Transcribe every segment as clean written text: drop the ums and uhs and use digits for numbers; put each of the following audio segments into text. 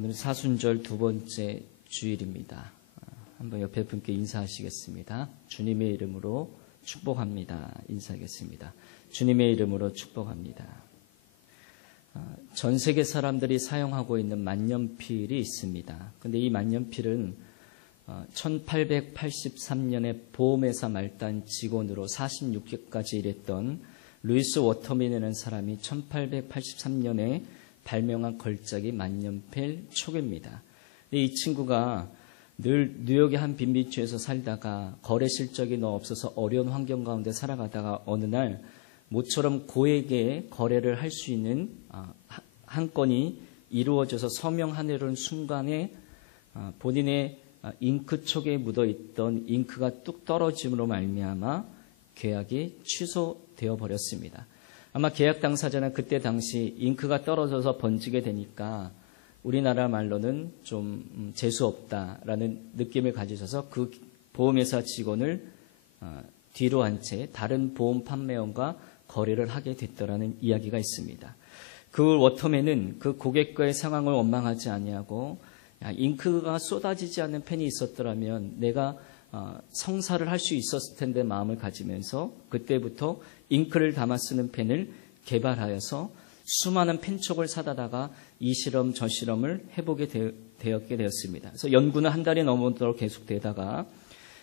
오늘은 사순절 두 번째 주일입니다. 한번 옆에 분께 인사하시겠습니다. 주님의 이름으로 축복합니다. 인사하겠습니다. 주님의 이름으로 축복합니다. 전 세계 사람들이 사용하고 있는 만년필이 있습니다. 근데 이 만년필은 1883년에 보험회사 말단 직원으로 46개까지 일했던 루이스 워터맨이라는 사람이 1883년에 발명한 걸작이 만년필 촉입니다. 이 친구가 늘 뉴욕의 한 빈민주에서 살다가 거래 실적이 너무 없어서 어려운 환경 가운데 살아가다가 어느 날 모처럼 고액의 거래를 할 수 있는 한 건이 이루어져서 서명하려는 순간에 본인의 잉크촉에 묻어있던 잉크가 뚝 떨어짐으로 말미암아 계약이 취소되어 버렸습니다. 아마 계약 당사자는 그때 당시 잉크가 떨어져서 번지게 되니까 우리나라 말로는 좀 재수없다라는 느낌을 가지셔서 그 보험회사 직원을 뒤로 한 채 다른 보험 판매원과 거래를 하게 됐더라는 이야기가 있습니다. 그 워터맨은 그 고객과의 상황을 원망하지 아니하고 잉크가 쏟아지지 않는 펜이 있었더라면 내가 성사를 할 수 있었을 텐데 마음을 가지면서 그때부터 잉크를 담아 쓰는 펜을 개발하여서 수많은 펜촉을 사다가 이 실험 저 실험을 해보게 되었게 되었습니다. 그래서 연구는 한 달이 넘도록 계속되다가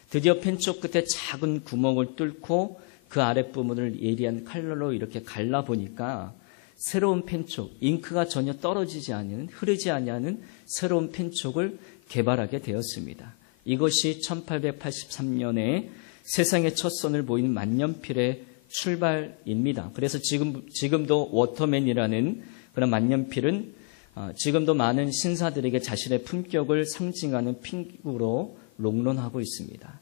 드디어 펜촉 끝에 작은 구멍을 뚫고 그 아랫부분을 예리한 칼날로 이렇게 갈라보니까 새로운 펜촉, 잉크가 전혀 떨어지지 않는, 흐르지 않는 새로운 펜촉을 개발하게 되었습니다. 이것이 1883년에 세상의 첫 선을 보인 만년필의 출발입니다. 그래서 지금도 워터맨이라는 그런 만년필은 지금도 많은 신사들에게 자신의 품격을 상징하는 핑크로 롱런하고 있습니다.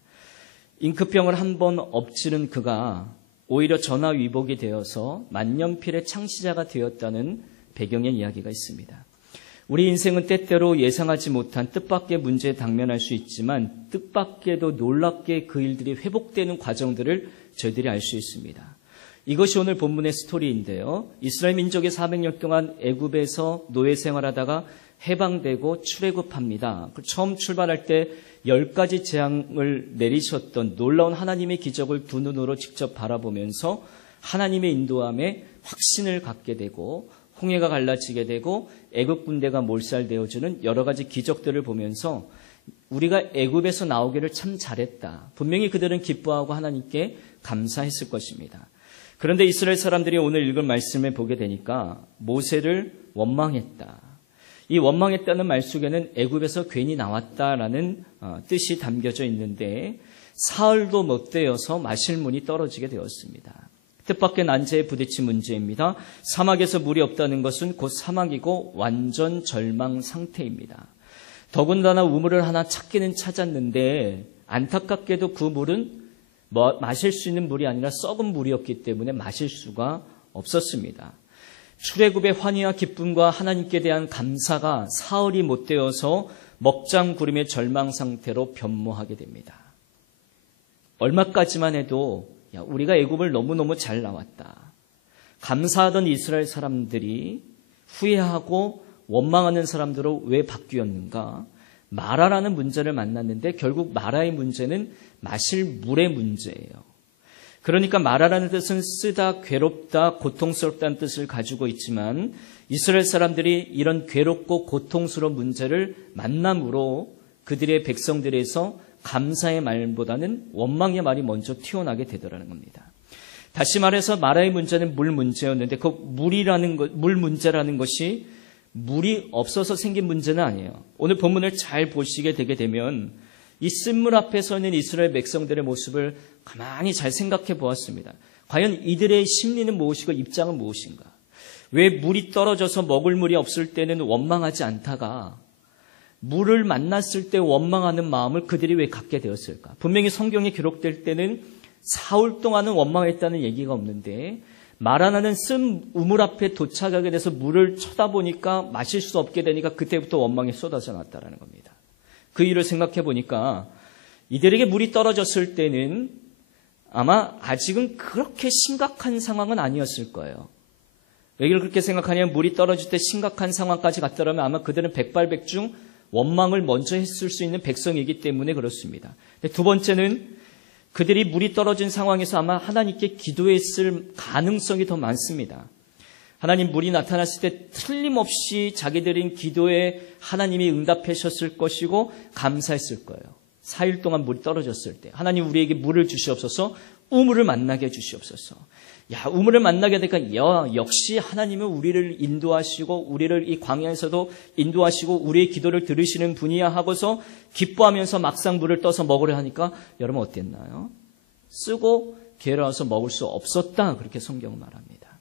잉크병을 한번 엎지른 그가 오히려 전화위복이 되어서 만년필의 창시자가 되었다는 배경의 이야기가 있습니다. 우리 인생은 때때로 예상하지 못한 뜻밖의 문제에 당면할 수 있지만 뜻밖에도 놀랍게 그 일들이 회복되는 과정들을 저희들이 알 수 있습니다. 이것이 오늘 본문의 스토리인데요. 이스라엘 민족이 400년 동안 애굽에서 노예 생활하다가 해방되고 출애굽합니다. 처음 출발할 때 10가지 재앙을 내리셨던 놀라운 하나님의 기적을 두 눈으로 직접 바라보면서 하나님의 인도함에 확신을 갖게 되고 홍해가 갈라지게 되고 애굽 군대가 몰살되어주는 여러 가지 기적들을 보면서 우리가 애굽에서 나오기를 참 잘했다. 분명히 그들은 기뻐하고 하나님께 감사했을 것입니다. 그런데 이스라엘 사람들이 오늘 읽은 말씀을 보게 되니까 모세를 원망했다. 이 원망했다는 말 속에는 애굽에서 괜히 나왔다라는 뜻이 담겨져 있는데 사흘도 못 되어서 마실 문이 떨어지게 되었습니다. 뜻밖의 난제에 부딪힌 문제입니다. 사막에서 물이 없다는 것은 곧 사막이고 완전 절망 상태입니다. 더군다나 우물을 하나 찾기는 찾았는데 안타깝게도 그 물은 마실 수 있는 물이 아니라 썩은 물이었기 때문에 마실 수가 없었습니다. 출애굽의 환희와 기쁨과 하나님께 대한 감사가 사흘이 못 되어서 먹장구름의 절망 상태로 변모하게 됩니다. 얼마까지만 해도 우리가 애굽을 너무너무 잘 나왔다. 감사하던 이스라엘 사람들이 후회하고 원망하는 사람들로 왜 바뀌었는가? 마라라는 문제를 만났는데 결국 마라의 문제는 마실 물의 문제예요. 그러니까 마라라는 뜻은 쓰다, 괴롭다, 고통스럽다는 뜻을 가지고 있지만 이스라엘 사람들이 이런 괴롭고 고통스러운 문제를 만남으로 그들의 백성들에서 감사의 말보다는 원망의 말이 먼저 튀어나게 되더라는 겁니다. 다시 말해서 마라의 문제는 물 문제였는데 그 물 문제라는 것이 물이 없어서 생긴 문제는 아니에요. 오늘 본문을 잘 보시게 되게 되면 이 쓴물 앞에 서 있는 이스라엘 백성들의 모습을 가만히 잘 생각해 보았습니다. 과연 이들의 심리는 무엇이고 입장은 무엇인가? 왜 물이 떨어져서 먹을 물이 없을 때는 원망하지 않다가 물을 만났을 때 원망하는 마음을 그들이 왜 갖게 되었을까? 분명히 성경에 기록될 때는 사흘 동안은 원망했다는 얘기가 없는데 마라나는 쓴 우물 앞에 도착하게 돼서 물을 쳐다보니까 마실 수 없게 되니까 그때부터 원망이 쏟아져 났다는 겁니다. 그 일을 생각해 보니까 이들에게 물이 떨어졌을 때는 아마 아직은 그렇게 심각한 상황은 아니었을 거예요. 왜 그렇게 생각하냐면 물이 떨어질 때 심각한 상황까지 갔더라면 아마 그들은 백발백중 원망을 먼저 했을 수 있는 백성이기 때문에 그렇습니다. 두 번째는 그들이 물이 떨어진 상황에서 아마 하나님께 기도했을 가능성이 더 많습니다. 하나님 물이 나타났을 때 틀림없이 자기들인 기도에 하나님이 응답하셨을 것이고 감사했을 거예요. 4일 동안 물이 떨어졌을 때 하나님 우리에게 물을 주시옵소서, 우물을 만나게 해주시옵소서. 우물을 만나게 되니까 역시 하나님은 우리를 인도하시고 우리를 이 광야에서도 인도하시고 우리의 기도를 들으시는 분이야 하고서 기뻐하면서 막상 물을 떠서 먹으려 하니까 여러분 어땠나요? 쓰고 게을러서 먹을 수 없었다, 그렇게 성경은 말합니다.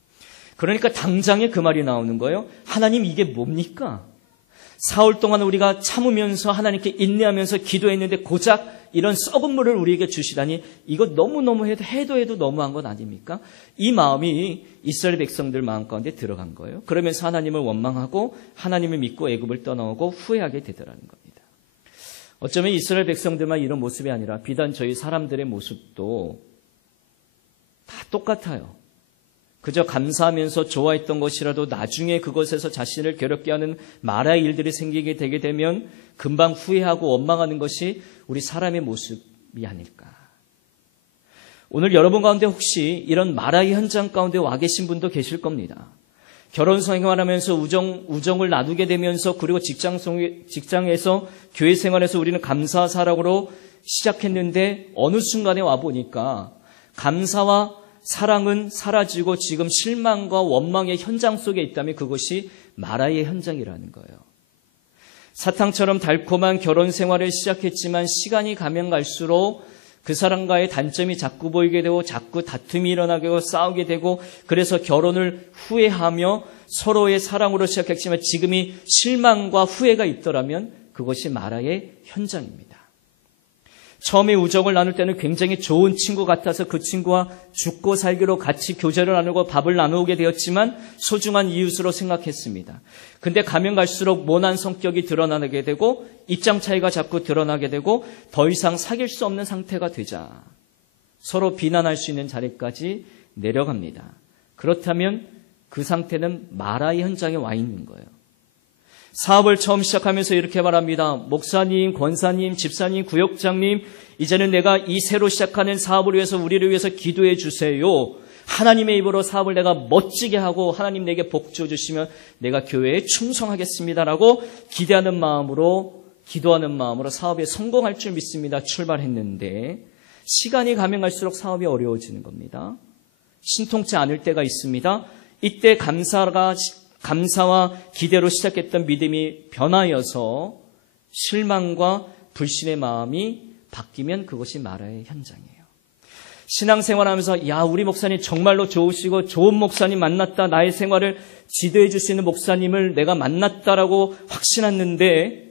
그러니까 당장에 그 말이 나오는 거예요. 하나님 이게 뭡니까? 4월 동안 우리가 참으면서 하나님께 인내하면서 기도했는데 고작 이런 썩은 물을 우리에게 주시다니 이거 너무너무 해도 너무한 건 아닙니까? 이 마음이 이스라엘 백성들 마음 가운데 들어간 거예요. 그러면서 하나님을 원망하고 하나님을 믿고 애굽을 떠나오고 후회하게 되더라는 겁니다. 어쩌면 이스라엘 백성들만 이런 모습이 아니라 비단 저희 사람들의 모습도 다 똑같아요. 그저 감사하면서 좋아했던 것이라도 나중에 그것에서 자신을 괴롭게 하는 마라의 일들이 생기게 되게 되면 금방 후회하고 원망하는 것이 우리 사람의 모습이 아닐까. 오늘 여러분 가운데 혹시 이런 마라의 현장 가운데 와 계신 분도 계실 겁니다. 결혼 생활하면서 우정을 나누게 되면서 그리고 직장에서 교회 생활에서 우리는 감사 사랑으로 시작했는데 어느 순간에 와 보니까 감사와 사랑은 사라지고 지금 실망과 원망의 현장 속에 있다면 그것이 마라의 현장이라는 거예요. 사탕처럼 달콤한 결혼 생활을 시작했지만 시간이 가면 갈수록 그 사람과의 단점이 자꾸 보이게 되고 자꾸 다툼이 일어나게 되고 싸우게 되고 그래서 결혼을 후회하며 서로의 사랑으로 시작했지만 지금이 실망과 후회가 있더라면 그것이 마라의 현장입니다. 처음에 우정을 나눌 때는 굉장히 좋은 친구 같아서 그 친구와 죽고 살기로 같이 교제를 나누고 밥을 나누게 되었지만 소중한 이웃으로 생각했습니다. 근데 가면 갈수록 모난 성격이 드러나게 되고 입장 차이가 자꾸 드러나게 되고 더 이상 사귈 수 없는 상태가 되자 서로 비난할 수 있는 자리까지 내려갑니다. 그렇다면 그 상태는 마라의 현장에 와 있는 거예요. 사업을 처음 시작하면서 이렇게 말합니다. 목사님, 권사님, 집사님, 구역장님, 이제는 내가 이 새로 시작하는 사업을 위해서 우리를 위해서 기도해 주세요. 하나님의 입으로 사업을 내가 멋지게 하고 하나님 내게 복 주시면 내가 교회에 충성하겠습니다라고 기대하는 마음으로 기도하는 마음으로 사업에 성공할 줄 믿습니다. 출발했는데 시간이 가면 갈수록 사업이 어려워지는 겁니다. 신통치 않을 때가 있습니다. 이때 감사와 기대로 시작했던 믿음이 변하여서 실망과 불신의 마음이 바뀌면 그것이 마라의 현장이에요. 신앙생활하면서 우리 목사님 정말로 좋으시고 좋은 목사님 만났다. 나의 생활을 지도해 줄 수 있는 목사님을 내가 만났다라고 확신했는데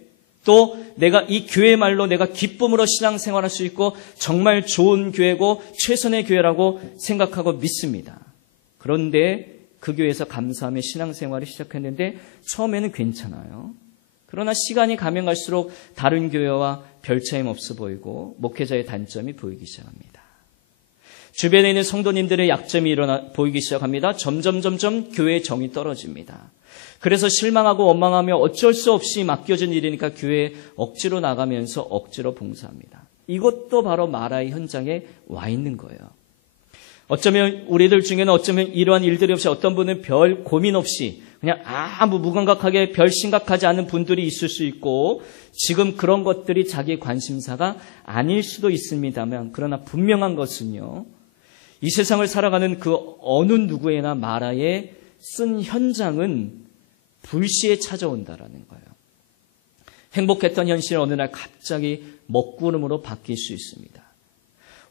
또 내가 이 교회 말로 내가 기쁨으로 신앙생활할 수 있고 정말 좋은 교회고 최선의 교회라고 생각하고 믿습니다. 그런데 그 교회에서 감사하며 신앙생활을 시작했는데 처음에는 괜찮아요. 그러나 시간이 가면 갈수록 다른 교회와 별 차이는 없어 보이고 목회자의 단점이 보이기 시작합니다. 주변에 있는 성도님들의 약점이 보이기 시작합니다. 점점 교회의 정이 떨어집니다. 그래서 실망하고 원망하며 어쩔 수 없이 맡겨진 일이니까 교회에 억지로 나가면서 억지로 봉사합니다. 이것도 바로 마라의 현장에 와 있는 거예요. 어쩌면 우리들 중에는 어쩌면 이러한 일들이 없이 어떤 분은 별 고민 없이 그냥 아무 무감각하게 별 심각하지 않은 분들이 있을 수 있고 지금 그런 것들이 자기 관심사가 아닐 수도 있습니다만 그러나 분명한 것은요. 이 세상을 살아가는 그 어느 누구에나 마라의 쓴 현장은 불시에 찾아온다라는 거예요. 행복했던 현실은 어느 날 갑자기 먹구름으로 바뀔 수 있습니다.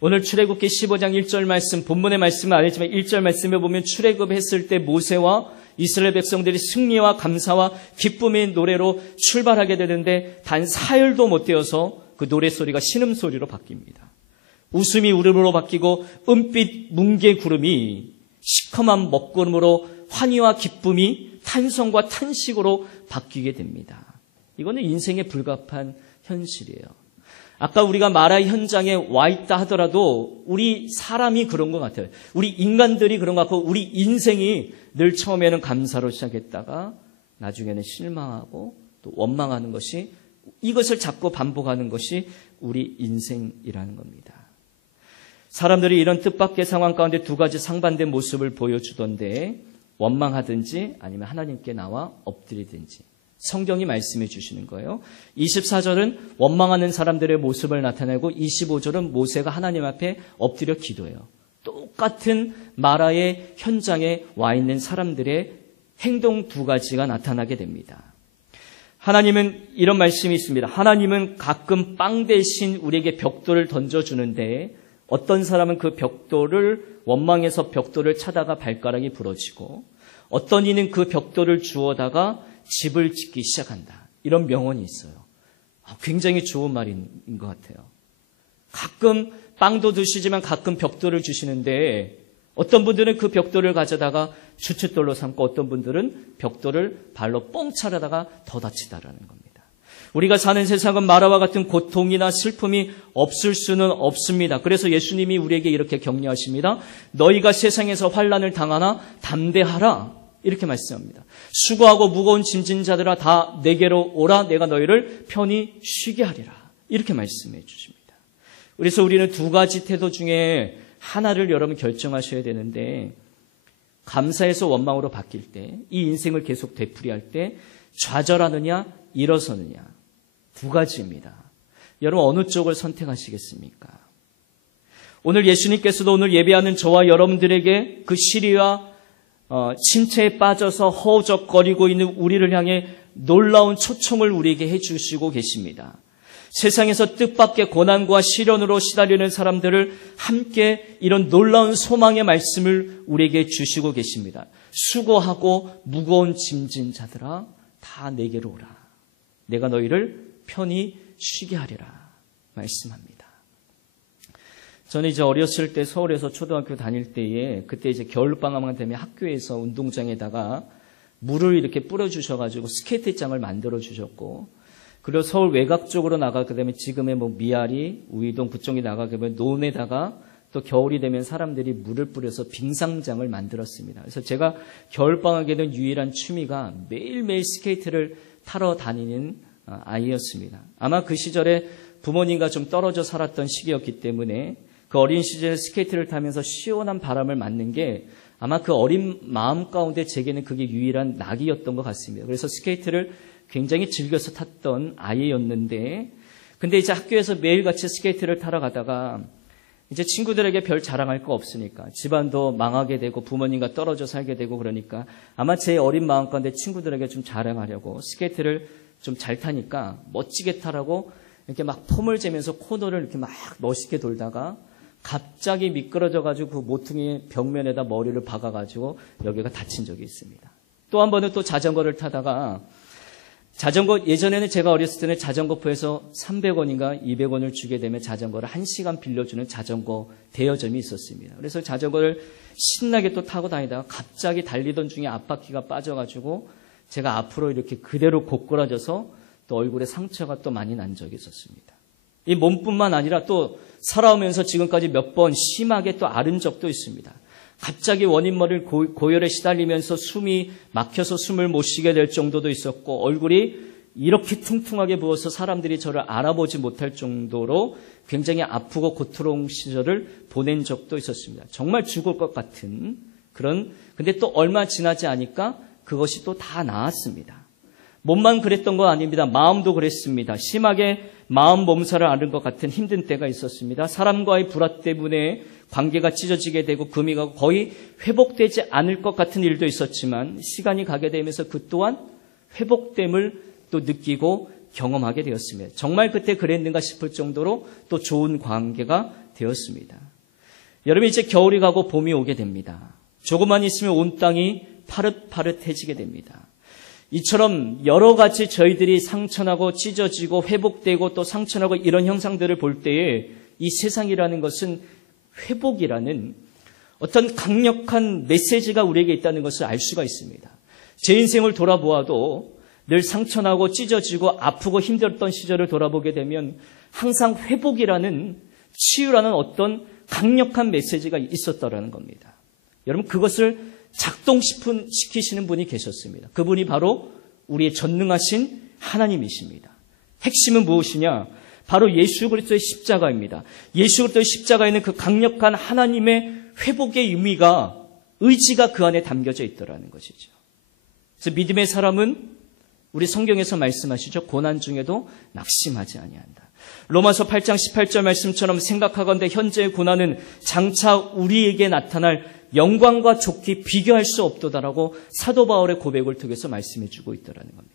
오늘 출애굽기 15장 1절 말씀, 본문의 말씀은 아니지만 1절 말씀에 보면 출애굽했을 때 모세와 이스라엘 백성들이 승리와 감사와 기쁨의 노래로 출발하게 되는데 단 사흘도 못 되어서 그 노래소리가 신음소리로 바뀝니다. 웃음이 울음으로 바뀌고 은빛 뭉게 구름이 시커먼 먹구름으로 환희와 기쁨이 탄성과 탄식으로 바뀌게 됩니다. 이거는 인생에 불가피한 현실이에요. 아까 우리가 마라 현장에 와 있다 하더라도 우리 사람이 그런 것 같아요. 우리 인간들이 그런 것 같고 우리 인생이 늘 처음에는 감사로 시작했다가 나중에는 실망하고 또 원망하는 것이, 이것을 자꾸 반복하는 것이 우리 인생이라는 겁니다. 사람들이 이런 뜻밖의 상황 가운데 두 가지 상반된 모습을 보여주던데, 원망하든지 아니면 하나님께 나와 엎드리든지 성경이 말씀해 주시는 거예요. 24절은 원망하는 사람들의 모습을 나타내고 25절은 모세가 하나님 앞에 엎드려 기도해요. 똑같은 마라의 현장에 와 있는 사람들의 행동 두 가지가 나타나게 됩니다. 하나님은 이런 말씀이 있습니다. 하나님은 가끔 빵 대신 우리에게 벽돌을 던져주는데 어떤 사람은 그 벽돌을 원망해서 벽돌을 차다가 발가락이 부러지고 어떤 이는 그 벽돌을 주워다가 집을 짓기 시작한다. 이런 명언이 있어요. 굉장히 좋은 말인 것 같아요. 가끔 빵도 드시지만 가끔 벽돌을 주시는데 어떤 분들은 그 벽돌을 가져다가 주춧돌로 삼고 어떤 분들은 벽돌을 발로 뻥 차려다가 더 다치다라는 겁니다. 우리가 사는 세상은 마라와 같은 고통이나 슬픔이 없을 수는 없습니다. 그래서 예수님이 우리에게 이렇게 격려하십니다. 너희가 세상에서 환난을 당하나 담대하라. 이렇게 말씀합니다. 수고하고 무거운 짐진 자들아 다 내게로 오라. 내가 너희를 편히 쉬게 하리라. 이렇게 말씀해 주십니다. 그래서 우리는 두 가지 태도 중에 하나를 여러분 결정하셔야 되는데, 감사에서 원망으로 바뀔 때, 이 인생을 계속 되풀이할 때 좌절하느냐 일어서느냐, 두 가지입니다. 여러분 어느 쪽을 선택하시겠습니까? 오늘 예수님께서도 오늘 예배하는 저와 여러분들에게 그 시리와 침체에 빠져서 허우적거리고 있는 우리를 향해 놀라운 초청을 우리에게 해주시고 계십니다. 세상에서 뜻밖의 고난과 시련으로 시달리는 사람들을 함께 이런 놀라운 소망의 말씀을 우리에게 주시고 계십니다. 수고하고 무거운 짐진 자들아 다 내게로 오라. 내가 너희를 편히 쉬게 하리라 말씀합니다. 저는 이제 어렸을 때 서울에서 초등학교 다닐 때에 그때 이제 겨울방학만 되면 학교에서 운동장에다가 물을 이렇게 뿌려주셔가지고 스케이트장을 만들어 주셨고, 그리고 서울 외곽 쪽으로 나가게 되면 지금의 뭐 미아리, 우이동 그쪽에 나가게 되면 논에다가 또 겨울이 되면 사람들이 물을 뿌려서 빙상장을 만들었습니다. 그래서 제가 겨울방학에는 유일한 취미가 매일매일 스케이트를 타러 다니는 아이였습니다. 아마 그 시절에 부모님과 좀 떨어져 살았던 시기였기 때문에 그 어린 시절에 스케이트를 타면서 시원한 바람을 맞는 게 아마 그 어린 마음 가운데 제게는 그게 유일한 낙이었던 것 같습니다. 그래서 스케이트를 굉장히 즐겨서 탔던 아이였는데, 근데 이제 학교에서 매일같이 스케이트를 타러 가다가 이제 친구들에게 별 자랑할 거 없으니까 집안도 망하게 되고 부모님과 떨어져 살게 되고 그러니까 아마 제 어린 마음 가운데 친구들에게 좀 자랑하려고 스케이트를 좀 잘 타니까 멋지게 타라고 이렇게 막 폼을 재면서 코너를 이렇게 막 멋있게 돌다가 갑자기 미끄러져가지고 그 모퉁이 벽면에다 머리를 박아가지고 여기가 다친 적이 있습니다. 또 한 번은 또 자전거를 타다가 예전에는 제가 어렸을 때는 자전거표에서 300원인가 200원을 주게 되면 자전거를 1시간 빌려주는 자전거 대여점이 있었습니다. 그래서 자전거를 신나게 또 타고 다니다가 갑자기 달리던 중에 앞바퀴가 빠져가지고 제가 앞으로 이렇게 그대로 고꾸라져서 또 얼굴에 상처가 또 많이 난 적이 있었습니다. 이 몸뿐만 아니라 또 살아오면서 지금까지 몇 번 심하게 또 앓은 적도 있습니다. 갑자기 원인머리를 고열에 시달리면서 숨이 막혀서 숨을 못 쉬게 될 정도도 있었고, 얼굴이 이렇게 퉁퉁하게 부어서 사람들이 저를 알아보지 못할 정도로 굉장히 아프고 고통스러운 시절을 보낸 적도 있었습니다. 정말 죽을 것 같은 그런, 근데 또 얼마 지나지 않으니까 그것이 또 다 나았습니다. 몸만 그랬던 건 아닙니다. 마음도 그랬습니다. 심하게 마음 몸살을 앓은 것 같은 힘든 때가 있었습니다. 사람과의 불화 때문에 관계가 찢어지게 되고 금이 가고 거의 회복되지 않을 것 같은 일도 있었지만 시간이 가게 되면서 그 또한 회복됨을 또 느끼고 경험하게 되었습니다. 정말 그때 그랬는가 싶을 정도로 또 좋은 관계가 되었습니다. 여러분, 이제 겨울이 가고 봄이 오게 됩니다. 조금만 있으면 온 땅이 파릇파릇해지게 됩니다. 이처럼 여러 가지 저희들이 상처나고 찢어지고 회복되고 또 상처나고 이런 형상들을 볼 때에 이 세상이라는 것은 회복이라는 어떤 강력한 메시지가 우리에게 있다는 것을 알 수가 있습니다. 제 인생을 돌아보아도 늘 상처나고 찢어지고 아프고 힘들었던 시절을 돌아보게 되면 항상 회복이라는, 치유라는 어떤 강력한 메시지가 있었다라는 겁니다. 여러분, 그것을 작동시키시는 분이 계셨습니다. 그분이 바로 우리의 전능하신 하나님이십니다. 핵심은 무엇이냐? 바로 예수 그리스도의 십자가입니다. 예수 그리스도의 십자가에는 그 강력한 하나님의 회복의 의지가 그 안에 담겨져 있더라는 것이죠. 그래서 믿음의 사람은 우리 성경에서 말씀하시죠. 고난 중에도 낙심하지 아니한다. 로마서 8장 18절 말씀처럼 생각하건대 현재의 고난은 장차 우리에게 나타날 영광과 좋게 비교할 수 없도다라고 사도 바울의 고백을 통해서 말씀해 주고 있더라는 겁니다.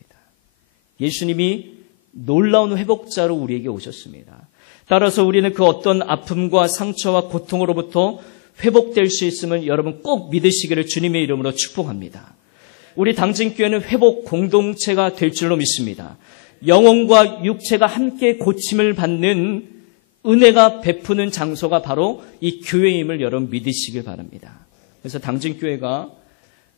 예수님이 놀라운 회복자로 우리에게 오셨습니다. 따라서 우리는 그 어떤 아픔과 상처와 고통으로부터 회복될 수 있음을 여러분 꼭 믿으시기를 주님의 이름으로 축복합니다. 우리 당진교회는 회복 공동체가 될 줄로 믿습니다. 영혼과 육체가 함께 고침을 받는 은혜가 베푸는 장소가 바로 이 교회임을 여러분 믿으시길 바랍니다. 그래서 당진교회가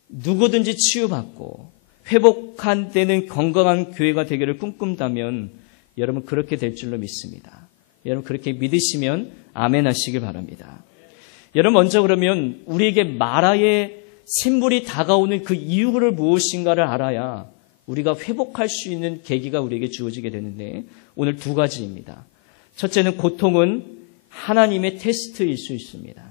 누구든지 치유받고 회복한 데는 건강한 교회가 되기를 꿈꾼다면 여러분 그렇게 될 줄로 믿습니다. 여러분 그렇게 믿으시면 아멘 하시길 바랍니다. 여러분 먼저 그러면 우리에게 마라의 샘물이 다가오는 그 이유를 무엇인가를 알아야 우리가 회복할 수 있는 계기가 우리에게 주어지게 되는데 오늘 두 가지입니다. 첫째는 고통은 하나님의 테스트일 수 있습니다.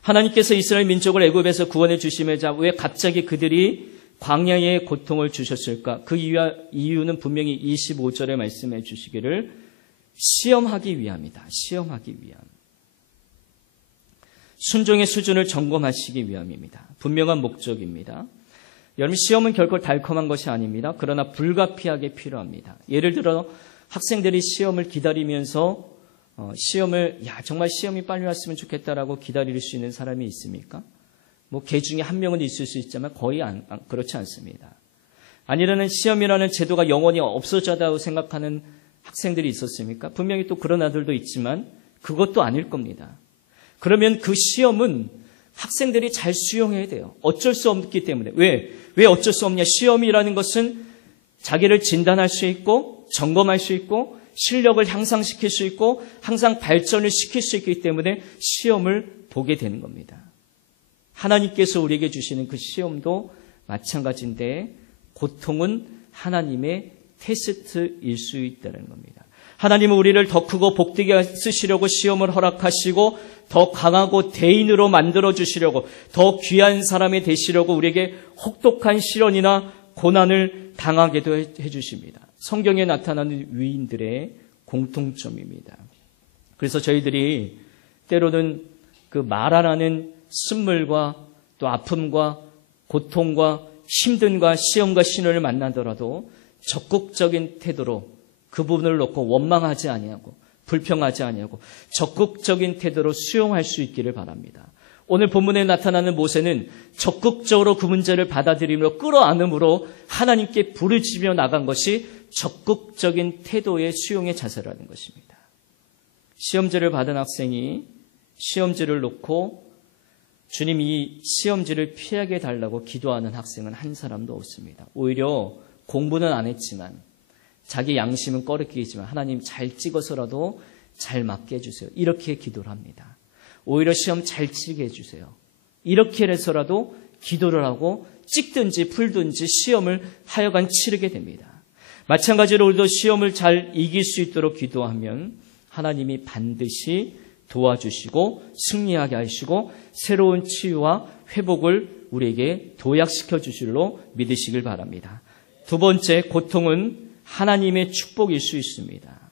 하나님께서 이스라엘 민족을 애굽에서 구원해 주시면서 왜 갑자기 그들이 광야에 고통을 주셨을까? 그 이유는 분명히 25절에 말씀해 주시기를 시험하기 위함이다. 시험하기 위함. 순종의 수준을 점검하시기 위함입니다. 분명한 목적입니다. 여러분 시험은 결코 달콤한 것이 아닙니다. 그러나 불가피하게 필요합니다. 예를 들어 학생들이 시험을 기다리면서 정말 시험이 빨리 왔으면 좋겠다라고 기다릴 수 있는 사람이 있습니까? 개 중에 한 명은 있을 수 있지만 거의 그렇지 않습니다. 아니라는 시험이라는 제도가 영원히 없어져다고 생각하는 학생들이 있었습니까? 분명히 또 그런 아들도 있지만 그것도 아닐 겁니다. 그러면 그 시험은 학생들이 잘 수용해야 돼요. 어쩔 수 없기 때문에. 왜 어쩔 수 없냐? 시험이라는 것은 자기를 진단할 수 있고 점검할 수 있고 실력을 향상시킬 수 있고 항상 발전을 시킬 수 있기 때문에 시험을 보게 되는 겁니다. 하나님께서 우리에게 주시는 그 시험도 마찬가지인데 고통은 하나님의 테스트일 수 있다는 겁니다. 하나님은 우리를 더 크고 복되게 쓰시려고 시험을 허락하시고 더 강하고 대인으로 만들어주시려고 더 귀한 사람이 되시려고 우리에게 혹독한 시련이나 고난을 당하게도 해주십니다. 성경에 나타나는 위인들의 공통점입니다. 그래서 저희들이 때로는 그 마라라는 쓴물과 또 아픔과 고통과 힘든과 시험과 신호를 만나더라도 적극적인 태도로 그 부분을 놓고 원망하지 아니하고 불평하지 아니하고 적극적인 태도로 수용할 수 있기를 바랍니다. 오늘 본문에 나타나는 모세는 적극적으로 그 문제를 받아들이며 끌어안음으로 하나님께 부르짖으며 나간 것이 적극적인 태도의 수용의 자세라는 것입니다. 시험지를 받은 학생이 시험지를 놓고 주님 이 시험지를 피하게 달라고 기도하는 학생은 한 사람도 없습니다. 오히려 공부는 안 했지만 자기 양심은 꺼리끼지만 하나님 잘 찍어서라도 잘 맞게 해주세요. 이렇게 기도를 합니다. 오히려 시험 잘 치게 해주세요. 이렇게 해서라도 기도를 하고 찍든지 풀든지 시험을 하여간 치르게 됩니다. 마찬가지로 우리도 시험을 잘 이길 수 있도록 기도하면 하나님이 반드시 도와주시고 승리하게 하시고 새로운 치유와 회복을 우리에게 도약시켜 주실로 믿으시길 바랍니다. 두 번째, 고통은 하나님의 축복일 수 있습니다.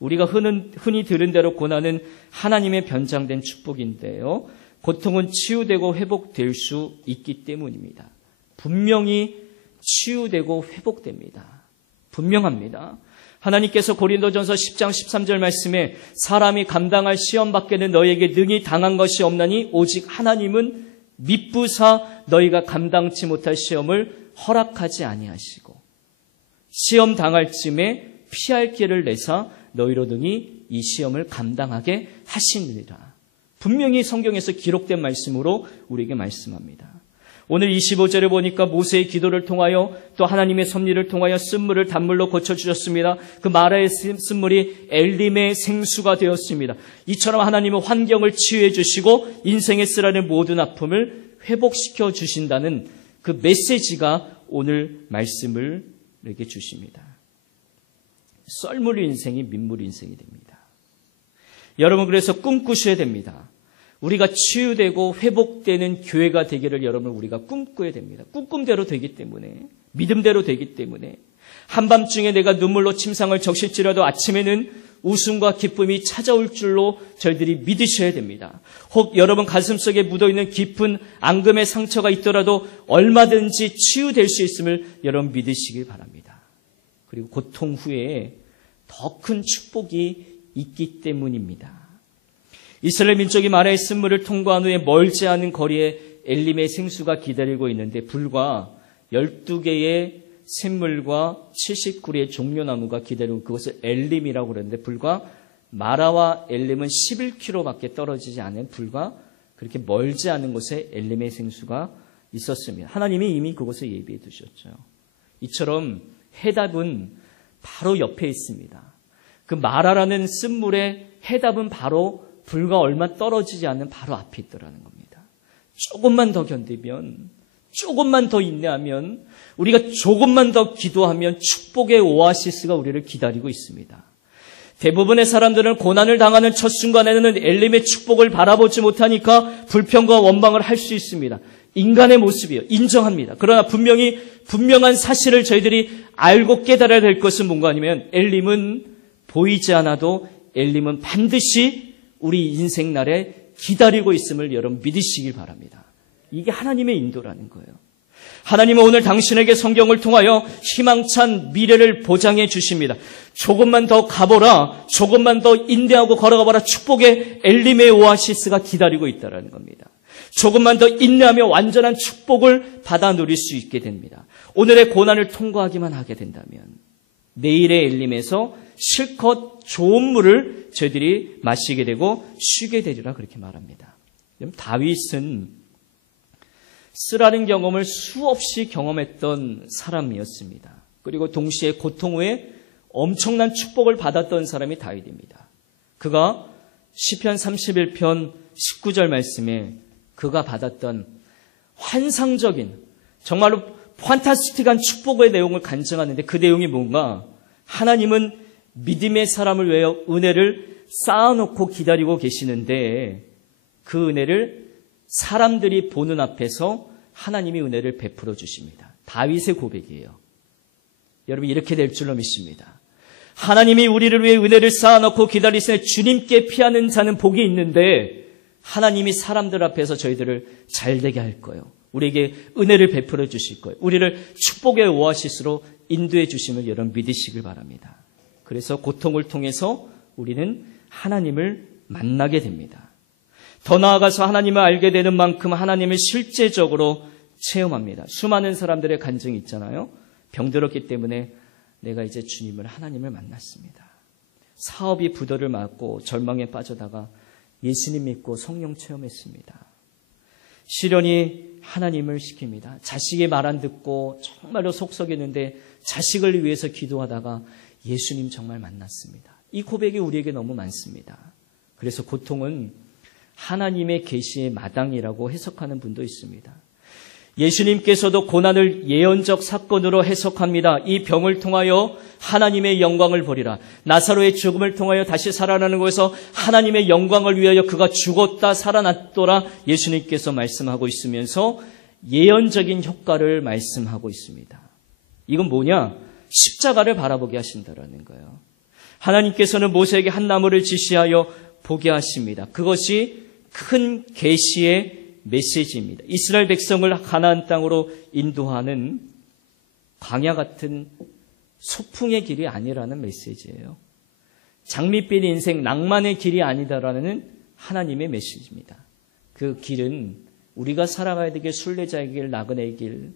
우리가 흔히 들은 대로 고난은 하나님의 변장된 축복인데요. 고통은 치유되고 회복될 수 있기 때문입니다. 분명히 치유되고 회복됩니다. 분명합니다. 하나님께서 고린도전서 10장 13절 말씀에 사람이 감당할 시험 밖에는 너희에게 능히 당한 것이 없나니 오직 하나님은 미쁘사 너희가 감당치 못할 시험을 허락하지 아니하시고 시험 당할 쯤에 피할 길을 내사 너희로 능히 이 시험을 감당하게 하시느니라. 분명히 성경에서 기록된 말씀으로 우리에게 말씀합니다. 오늘 25절에 보니까 모세의 기도를 통하여 또 하나님의 섭리를 통하여 쓴물을 단물로 고쳐주셨습니다. 그 마라의 쓴물이 엘림의 생수가 되었습니다. 이처럼 하나님은 환경을 치유해 주시고 인생에 쓰라는 모든 아픔을 회복시켜 주신다는 그 메시지가 오늘 말씀을 내게 주십니다. 썰물 인생이 민물 인생이 됩니다. 여러분, 그래서 꿈꾸셔야 됩니다. 우리가 치유되고 회복되는 교회가 되기를 여러분 우리가 꿈꿔야 됩니다. 꿈꿈대로 되기 때문에, 믿음대로 되기 때문에 한밤중에 내가 눈물로 침상을 적실지라도 아침에는 웃음과 기쁨이 찾아올 줄로 저희들이 믿으셔야 됩니다. 혹 여러분 가슴속에 묻어있는 깊은 앙금의 상처가 있더라도 얼마든지 치유될 수 있음을 여러분 믿으시길 바랍니다. 그리고 고통 후에 더 큰 축복이 있기 때문입니다. 이스라엘 민족이 마라의 쓴물을 통과한 후에 멀지 않은 거리에 엘림의 생수가 기다리고 있는데 불과 12개의 샘물과 70구리의 종려나무가 기다리고 그것을 엘림이라고 그러는데 불과 마라와 엘림은 11km밖에 떨어지지 않은 불과 그렇게 멀지 않은 곳에 엘림의 생수가 있었습니다. 하나님이 이미 그곳을 예비해 두셨죠. 이처럼 해답은 바로 옆에 있습니다. 그 마라라는 쓴물의 해답은 바로 불과 얼마 떨어지지 않는 바로 앞에 있더라는 겁니다. 조금만 더 견디면, 조금만 더 인내하면, 우리가 조금만 더 기도하면 축복의 오아시스가 우리를 기다리고 있습니다. 대부분의 사람들은 고난을 당하는 첫 순간에는 엘림의 축복을 바라보지 못하니까 불평과 원망을 할 수 있습니다. 인간의 모습이에요. 인정합니다. 그러나 분명한 사실을 저희들이 알고 깨달아야 될 것은 뭔가 하면 엘림은 보이지 않아도 엘림은 반드시 우리 인생날에 기다리고 있음을 여러분 믿으시길 바랍니다. 이게 하나님의 인도라는 거예요. 하나님은 오늘 당신에게 성경을 통하여 희망찬 미래를 보장해 주십니다. 조금만 더 가보라, 조금만 더 인내하고 걸어가봐라. 축복의 엘림의 오아시스가 기다리고 있다는 겁니다. 조금만 더 인내하며 완전한 축복을 받아 누릴 수 있게 됩니다. 오늘의 고난을 통과하기만 하게 된다면 내일의 엘림에서 실컷 좋은 물을 저희들이 마시게 되고 쉬게 되리라 그렇게 말합니다. 다윗은 쓰라린 경험을 수없이 경험했던 사람이었습니다. 그리고 동시에 고통 후에 엄청난 축복을 받았던 사람이 다윗입니다. 그가 시편 31편 19절 말씀에 그가 받았던 환상적인 정말로 판타스틱한 축복의 내용을 간증하는데 그 내용이 뭔가 하나님은 믿음의 사람을 위하여 은혜를 쌓아놓고 기다리고 계시는데 그 은혜를 사람들이 보는 앞에서 하나님이 은혜를 베풀어 주십니다. 다윗의 고백이에요. 여러분 이렇게 될 줄로 믿습니다. 하나님이 우리를 위해 은혜를 쌓아놓고 기다리시는 주님께 피하는 자는 복이 있는데 하나님이 사람들 앞에서 저희들을 잘되게 할 거예요. 우리에게 은혜를 베풀어 주실 거예요. 우리를 축복의 오아시스로 인도해 주심을 여러분 믿으시길 바랍니다. 그래서 고통을 통해서 우리는 하나님을 만나게 됩니다. 더 나아가서 하나님을 알게 되는 만큼 하나님을 실제적으로 체험합니다. 수많은 사람들의 간증이 있잖아요. 병들었기 때문에 내가 이제 주님을 하나님을 만났습니다. 사업이 부도를 맞고 절망에 빠져다가 예수님 믿고 성령 체험했습니다. 시련이 하나님을 시킵니다. 자식의 말 안 듣고 정말로 속 썩였는데 자식을 위해서 기도하다가 예수님 정말 만났습니다. 이 고백이 우리에게 너무 많습니다. 그래서 고통은 하나님의 계시의 마당이라고 해석하는 분도 있습니다. 예수님께서도 고난을 예언적 사건으로 해석합니다. 이 병을 통하여 하나님의 영광을 보리라. 나사로의 죽음을 통하여 다시 살아나는 것에서 하나님의 영광을 위하여 그가 죽었다 살아났더라 예수님께서 말씀하고 있으면서 예언적인 효과를 말씀하고 있습니다. 이건 뭐냐? 십자가를 바라보게 하신다라는 거예요. 하나님께서는 모세에게 한 나무를 지시하여 보게 하십니다. 그것이 큰 계시의 메시지입니다. 이스라엘 백성을 가나안 땅으로 인도하는 광야 같은 소풍의 길이 아니라는 메시지예요. 장밋빛 인생 낭만의 길이 아니다라는 하나님의 메시지입니다. 그 길은 우리가 살아가야 되길 순례자의 길, 나그네의 길,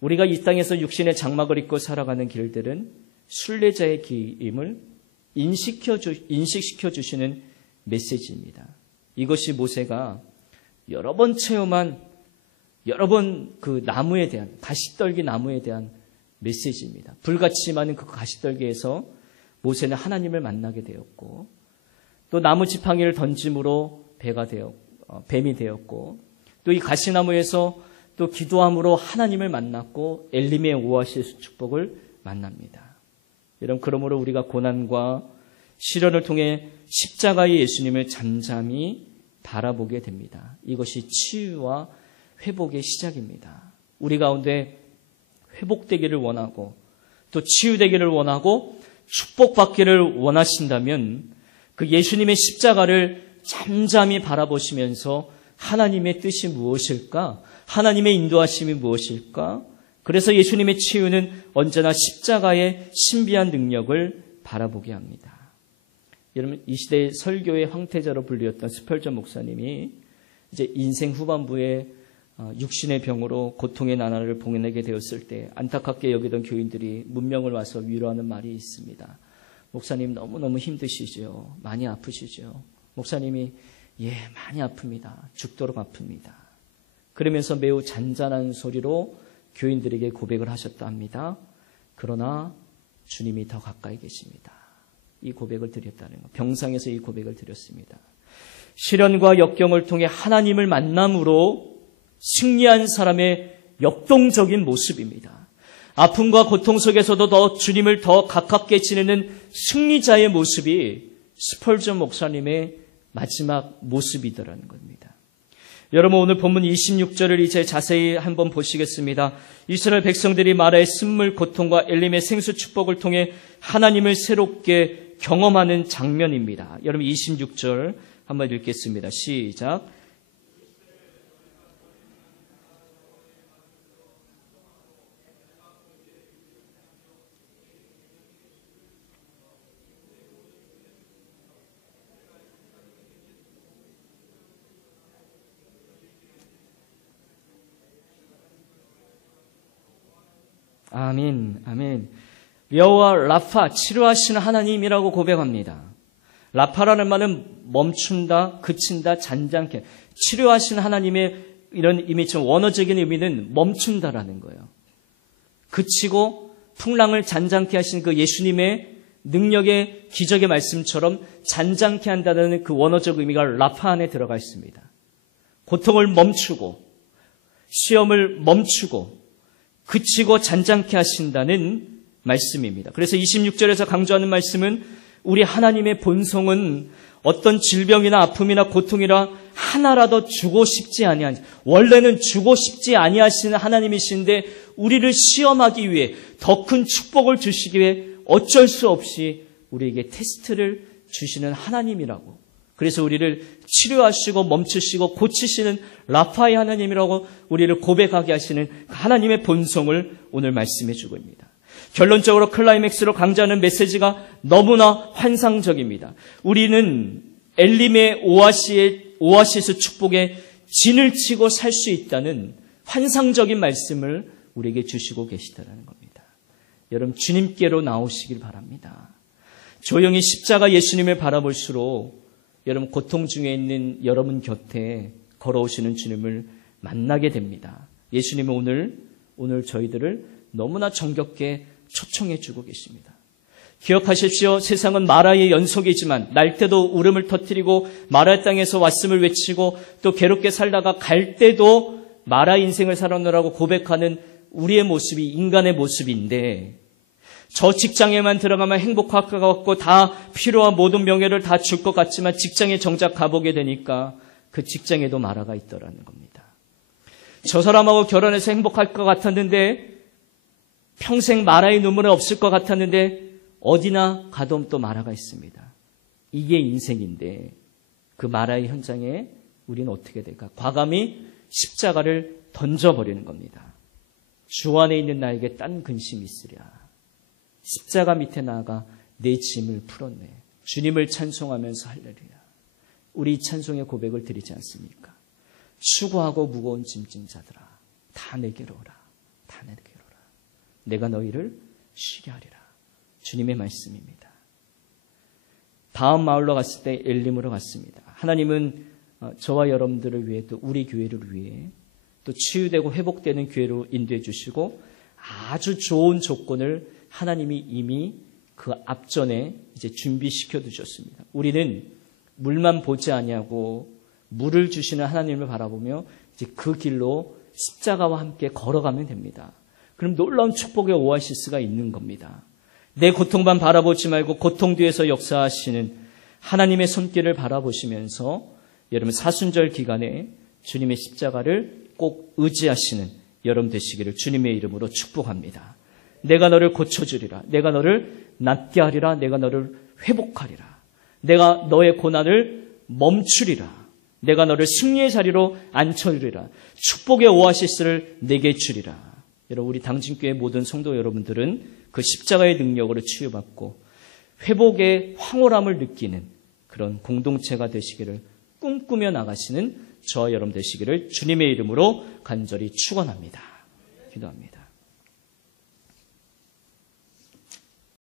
우리가 이 땅에서 육신의 장막을 입고 살아가는 길들은 순례자의 길임을 인식시켜 주시는 메시지입니다. 이것이 모세가 여러 번 체험한 여러 번 그 나무에 대한, 가시떨기 나무에 대한 메시지입니다. 불같이 많은 그 가시떨기에서 모세는 하나님을 만나게 되었고, 또 나무 지팡이를 던짐으로 뱀이 되었고, 또 이 가시나무에서 또 기도함으로 하나님을 만났고 엘림의 오아시스 축복을 만납니다. 여러분, 그러므로 우리가 고난과 시련을 통해 십자가의 예수님을 잠잠히 바라보게 됩니다. 이것이 치유와 회복의 시작입니다. 우리 가운데 회복되기를 원하고 또 치유되기를 원하고 축복받기를 원하신다면 그 예수님의 십자가를 잠잠히 바라보시면서 하나님의 뜻이 무엇일까? 하나님의 인도하심이 무엇일까? 그래서 예수님의 치유는 언제나 십자가의 신비한 능력을 바라보게 합니다. 여러분, 이 시대의 설교의 황태자로 불리웠던 스펄전 목사님이 이제 인생 후반부에 육신의 병으로 고통의 나날을 보내게 되었을 때 안타깝게 여기던 교인들이 문명을 와서 위로하는 말이 있습니다. 목사님 너무너무 힘드시죠? 많이 아프시죠? 목사님이 많이 아픕니다. 죽도록 아픕니다. 그러면서 매우 잔잔한 소리로 교인들에게 고백을 하셨다 합니다. 그러나 주님이 더 가까이 계십니다. 이 고백을 드렸다는 것. 병상에서 이 고백을 드렸습니다. 시련과 역경을 통해 하나님을 만남으로 승리한 사람의 역동적인 모습입니다. 아픔과 고통 속에서도 더 주님을 더 가깝게 지내는 승리자의 모습이 스펄전 목사님의 마지막 모습이더라는 겁니다. 여러분, 오늘 본문 26절을 이제 자세히 한번 보시겠습니다. 이스라엘 백성들이 마라의 쓴물 고통과 엘림의 생수 축복을 통해 하나님을 새롭게 경험하는 장면입니다. 여러분, 26절 한번 읽겠습니다. 시작. 아멘, 아멘. 여호와 라파, 치료하시는 하나님이라고 고백합니다. 라파라는 말은 멈춘다, 그친다, 잔잔케. 치료하시는 하나님의 이런 의미처럼 원어적인 의미는 멈춘다라는 거예요. 그치고 풍랑을 잔잔케 하신 그 예수님의 능력의 기적의 말씀처럼 잔잔케 한다는 그 원어적 의미가 라파 안에 들어가 있습니다. 고통을 멈추고 시험을 멈추고 그치고 잔잔케 하신다는 말씀입니다. 그래서 26절에서 강조하는 말씀은 우리 하나님의 본성은 어떤 질병이나 아픔이나 고통이나 하나라도 주고 싶지 아니하시, 원래는 주고 싶지 아니하시는 하나님이신데 우리를 시험하기 위해 더 큰 축복을 주시기 위해 어쩔 수 없이 우리에게 테스트를 주시는 하나님이라고. 그래서 우리를 치료하시고 멈추시고 고치시는 라파의 하나님이라고 우리를 고백하게 하시는 하나님의 본성을 오늘 말씀해 주고 있습니다. 결론적으로 클라이맥스로 강조하는 메시지가 너무나 환상적입니다. 우리는 엘림의 오아시스 축복에 진을 치고 살 수 있다는 환상적인 말씀을 우리에게 주시고 계시다는 겁니다. 여러분, 주님께로 나오시길 바랍니다. 조용히 십자가 예수님을 바라볼수록 여러분, 고통 중에 있는 여러분 곁에 걸어오시는 주님을 만나게 됩니다. 예수님은 오늘 저희들을 너무나 정겹게 초청해 주고 계십니다. 기억하십시오. 세상은 마라의 연속이지만 날 때도 울음을 터뜨리고 마라 땅에서 왔음을 외치고 또 괴롭게 살다가 갈 때도 마라 인생을 살아노라고 고백하는 우리의 모습이 인간의 모습인데, 저 직장에만 들어가면 행복할 것 같고 다 필요한 모든 명예를 다 줄 것 같지만 직장에 정작 가보게 되니까 그 직장에도 마라가 있더라는 겁니다. 저 사람하고 결혼해서 행복할 것 같았는데 평생 마라의 눈물은 없을 것 같았는데 어디나 가도 또 마라가 있습니다. 이게 인생인데 그 마라의 현장에 우리는 어떻게 될까? 과감히 십자가를 던져버리는 겁니다. 주 안에 있는 나에게 딴 근심이 있으랴. 십자가 밑에 나아가 내 짐을 풀었네. 주님을 찬송하면서 할렐루야. 우리 이 찬송의 고백을 드리지 않습니까? 수고하고 무거운 짐진 자들아, 다 내게로 오라. 다 내게로 오라. 내가 너희를 쉬게 하리라. 주님의 말씀입니다. 다음 마을로 갔을 때 엘림으로 갔습니다. 하나님은 저와 여러분들을 위해 또 우리 교회를 위해 또 치유되고 회복되는 교회로 인도해 주시고 아주 좋은 조건을 하나님이 이미 그 앞전에 이제 준비시켜 두셨습니다. 우리는 물만 보지 아니하고 물을 주시는 하나님을 바라보며 이제 그 길로 십자가와 함께 걸어가면 됩니다. 그럼 놀라운 축복의 오아시스가 있는 겁니다. 내 고통만 바라보지 말고 고통 뒤에서 역사하시는 하나님의 손길을 바라보시면서 여러분 사순절 기간에 주님의 십자가를 꼭 의지하시는 여러분 되시기를 주님의 이름으로 축복합니다. 내가 너를 고쳐주리라. 내가 너를 낫게 하리라. 내가 너를 회복하리라. 내가 너의 고난을 멈추리라. 내가 너를 승리의 자리로 앉혀주리라. 축복의 오아시스를 내게 주리라. 여러분 우리 당진교회 모든 성도 여러분들은 그 십자가의 능력으로 치유받고 회복의 황홀함을 느끼는 그런 공동체가 되시기를 꿈꾸며 나가시는 저와 여러분 되시기를 주님의 이름으로 간절히 축원합니다. 기도합니다.